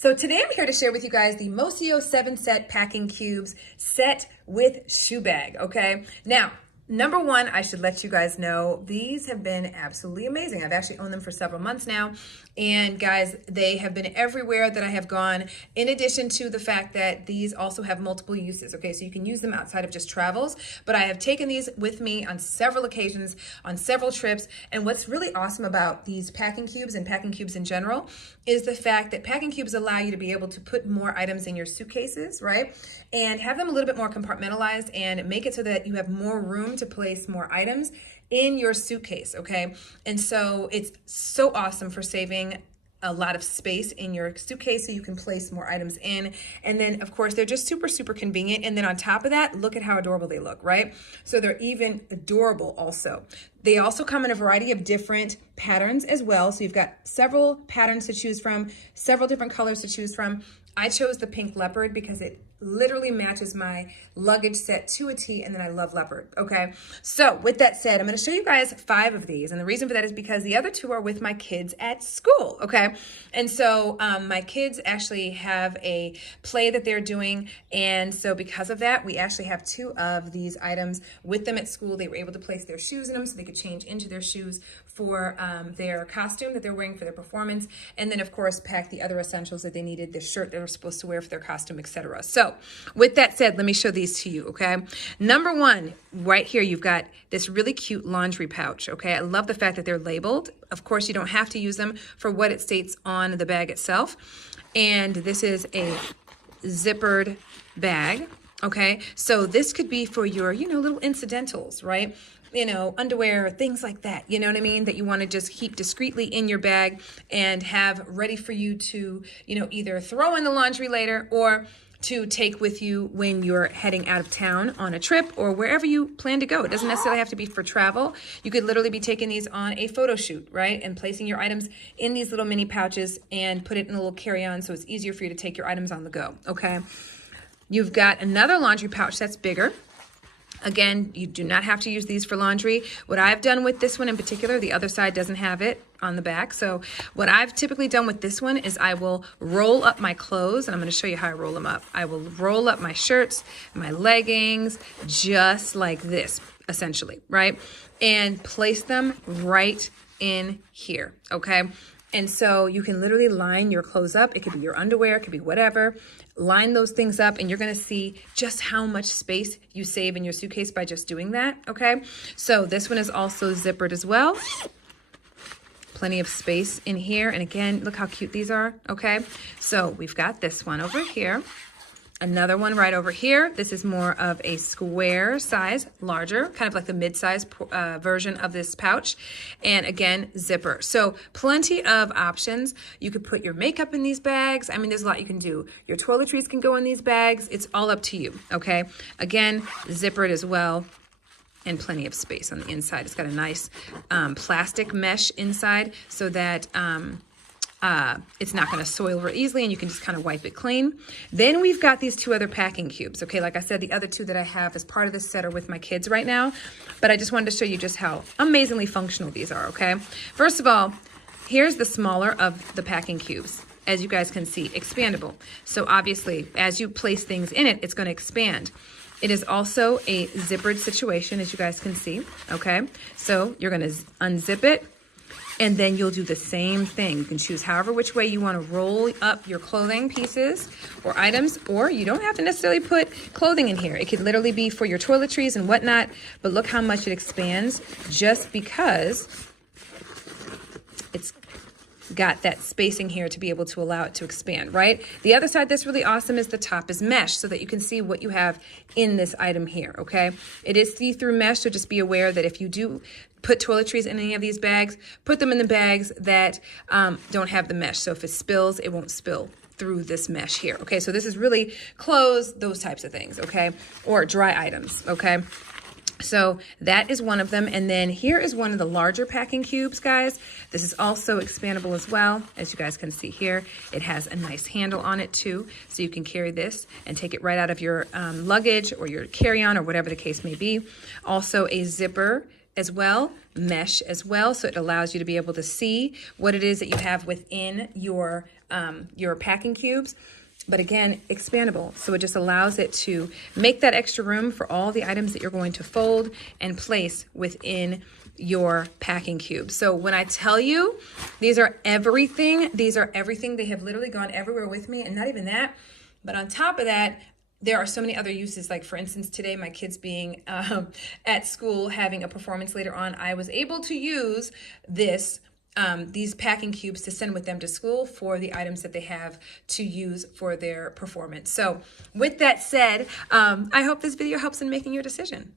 So today I'm here to share with you guys the Mossio 7-set packing cubes set with shoe bag, okay? Now, number one, I should let you guys know, these have been absolutely amazing. I've actually owned them for several months now. And guys, they have been everywhere that I have gone, in addition to the fact that these also have multiple uses, okay? So you can use them outside of just travels, but I have taken these with me on several occasions, on several trips. And what's really awesome about these packing cubes and packing cubes in general is the fact that packing cubes allow you to be able to put more items in your suitcases, right? And have them a little bit more compartmentalized and make it so that you have more room to place more items in your suitcase, okay? And so it's so awesome for saving a lot of space in your suitcase so you can place more items in. And then of course, they're just super, super convenient. And then on top of that, look at how adorable they look, right? So they're even adorable also. They also come in a variety of different patterns as well. So you've got several patterns to choose from, several different colors to choose from. I chose the pink leopard because it literally matches my luggage set to a T, and then I love leopard, okay? So with that said, I'm gonna show you guys 5 of these, and the reason for that is because the other 2 are with my kids at school, okay? And so my kids actually have a play that they're doing, and so because of that, we actually have 2 of these items with them at school. They were able to place their shoes in them so they could change into their shoes for their costume that they're wearing for their performance, and then of course pack the other essentials that they needed, the shirt they were supposed to wear for their costume, etc. So with that said, let me show these to you, okay? Number 1, right here, you've got this really cute laundry pouch, okay? I love the fact that they're labeled. Of course, you don't have to use them for what it states on the bag itself. And this is a zippered bag, okay? So this could be for your, little incidentals, right? Underwear, things like that, you know what I mean? That you want to just keep discreetly in your bag and have ready for you to, either throw in the laundry later or to take with you when you're heading out of town on a trip or wherever you plan to go. It doesn't necessarily have to be for travel. You could literally be taking these on a photo shoot, right? And placing your items in these little mini pouches and put it in a little carry-on so it's easier for you to take your items on the go, okay? You've got another laundry pouch that's bigger. Again, you do not have to use these for laundry. What I've done with this one in particular, the other side doesn't have it on the back. So what I've typically done with this one is I will roll up my clothes, and I'm going to show you how I roll them up. I will roll up my shirts, my leggings, just like this, essentially, right? And place them right in here, okay? And so you can literally line your clothes up. It could be your underwear, it could be whatever. Line those things up and you're gonna see just how much space you save in your suitcase by just doing that, okay? So this one is also zippered as well. Plenty of space in here. And again, look how cute these are, okay? So we've got this one over here. Another one right over here. This is more of a square size, larger, kind of like the mid-size version of this pouch. And again, zipper. So plenty of options. You could put your makeup in these bags. I mean, there's a lot you can do. Your toiletries can go in these bags. It's all up to you, okay? Again, zippered as well. And plenty of space on the inside. It's got a nice plastic mesh inside so that it's not going to soil very easily and you can just kind of wipe it clean. Then we've got these 2 other packing cubes. Okay, like I said, the other 2 that I have as part of this set are with my kids right now, but I just wanted to show you just how amazingly functional these are, okay? First of all, here's the smaller of the packing cubes. As you guys can see, expandable. So obviously, as you place things in it, it's going to expand. It is also a zippered situation, as you guys can see, okay? So you're going to unzip it, and then you'll do the same thing. You can choose however which way you want to roll up your clothing pieces or items, or you don't have to necessarily put clothing in here. It could literally be for your toiletries and whatnot, but look how much it expands just because it's got that spacing here to be able to allow it to expand, right? The other side that's really awesome is the top is mesh so that you can see what you have in this item here, okay? It is see-through mesh, so just be aware that if you do put toiletries in any of these bags, put them in the bags that don't have the mesh. So if it spills, it won't spill through this mesh here, okay? So this is really clothes, those types of things, okay? Or dry items, okay? So that is one of them. And then here is one of the larger packing cubes, guys. This is also expandable as well. As you guys can see here, it has a nice handle on it too. So you can carry this and take it right out of your luggage or your carry-on or whatever the case may be. Also a zipper as well, mesh as well, so it allows you to be able to see what it is that you have within your your packing cubes. But again, expandable. So it just allows it to make that extra room for all the items that you're going to fold and place within your packing cube. So when I tell you these are everything, they have literally gone everywhere with me, and not even that. But on top of that, there are so many other uses. Like for instance, today, my kids being at school having a performance later on, I was able to use these packing cubes to send with them to school for the items that they have to use for their performance. So with that said, I hope this video helps in making your decision.